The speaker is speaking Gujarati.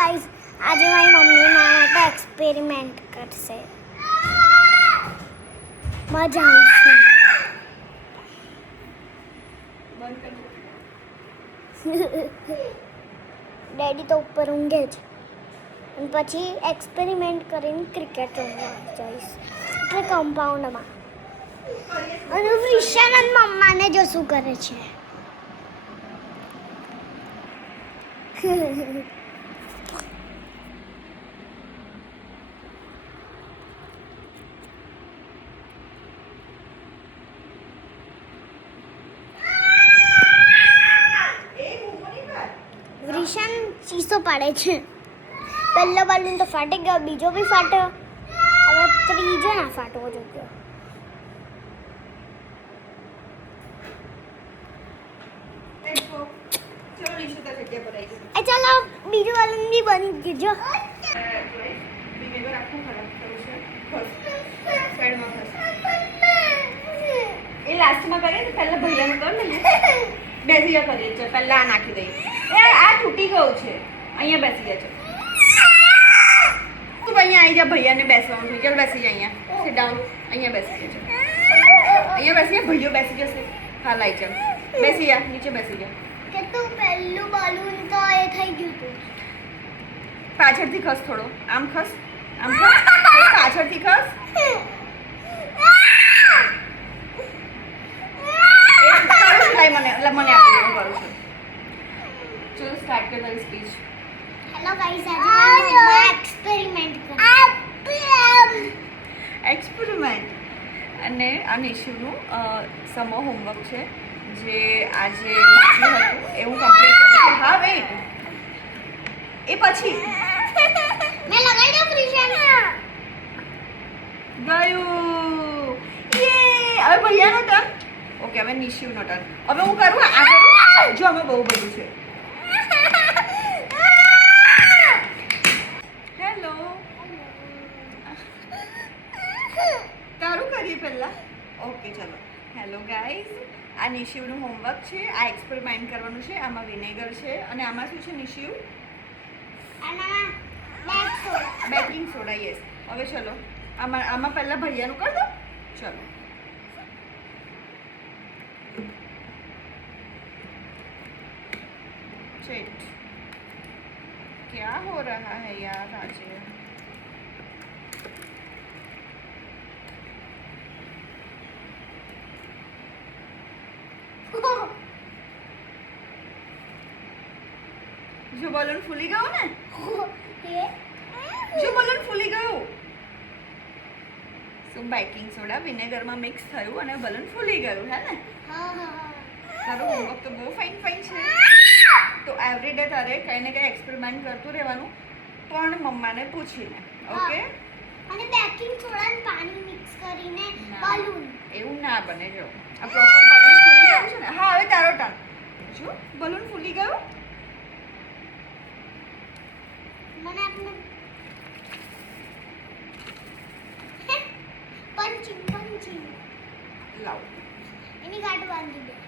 ગાઈસ આજે મારી મમ્મી મારા માટે એક્સપેરિમેન્ટ કરશે મજા આવશે ડેડી તો ઉપર ઊંઘે છે અને પછી એક્સપેરિમેન્ટ કરીને ક્રિકેટ રમવા જઈશ એટલે કમ્પાઉન્ડમાં અને વિશાનંદ મમ્માને જો શું કરે છે વિશાન ચીસો પાડે છે પહેલો બાલૂન તો ફાટી ગયો બીજો બી ફાટ્યો હવે ત્રીજો ના ફાટવો જોઈએ ચાલો બીજું બાલૂન બી બની ગયું એ લાસ્ટમાં કરીએ તો પહેલા ભૈયાનું કર ને બેસી જા કરીએ છે પહેલા આ નાખી દઈએ એ આ તૂટી ગયું છે અહીંયા બેસી જા છે તું અહીંયા આવી જા ભૈયાને બેસવાનું છે ચાલ બેસી જા અહીંયા સિટ ડાઉન અહીંયા બેસી જા છે અહીંયા બેસી જા ભૈયો બેસી જશે હા લાઈ ચાલ બેસી જા નીચે બેસી જા કે તું પહેલું બાલૂન તો એ થઈ ગયું તું પાછળથી ખસ થોડો આમ ખસ પાછળથી ખસ મને આપી હું કરું છું ચલો સ્ટાર્ટ કર તારી સ્પીચ હેલો ગાઈસ આજે મમ્મા એક્સપેરિમેન્ટ એક્સપેરિમેન્ટ અને આ નિશુનું સમો હોમવર્ક છે જે આજે બાકી હતું એવું કમ્પ્લીટ કર્યું હા વેઇટ એ પછી મેં લગાવી દઉં ફ્રીશન ગયું યે હવે ભૈયાનો ટર્ન ઓકે હવે નિશુનો ટર્ન હવે હું કરું આ કરું જો અમે બહુ બધું છે હેલો તારું કરીએ પહેલા ઓકે ચલો હેલો ગાઈઝ આ નિશિવનું હોમવર્ક છે આ એક્સપેરિમેન્ટ કરવાનું છે આમાં વિનેગર છે અને આમાં શું છે નિશિવ બેકિંગ સોડા યસ હવે ચલો આમાં પહેલા ભૈયાનું કરી દો ચલો चेट क्या हो रहा है यार आज जो बलून फूली गयो ने जो बलून फूली गयो सो बेकिंग सोडा विनेगर में मिक्स थયું અને બલૂન ફૂલી ગયું હે ને તારું હોમવર્ક તો બહુ ફાઇન છે તો એવરી ડે તારે કંઈ ને કંઈ એક્સપેરિમેન્ટ કરતું રહેવાનું પણ મમ્માને પૂછીને ઓકે અને બેકિંગ સોડા અને પાણી મિક્સ કરીને બલૂન એવું ના બને જો આ પ્રોપર બલૂન ફૂલી ગયું છે ને હા હવે તારો ટર્ન જો બલૂન ફૂલી ગયું મને આપને પંચિંગ લાવ એની ગાંઠ બાંધી દે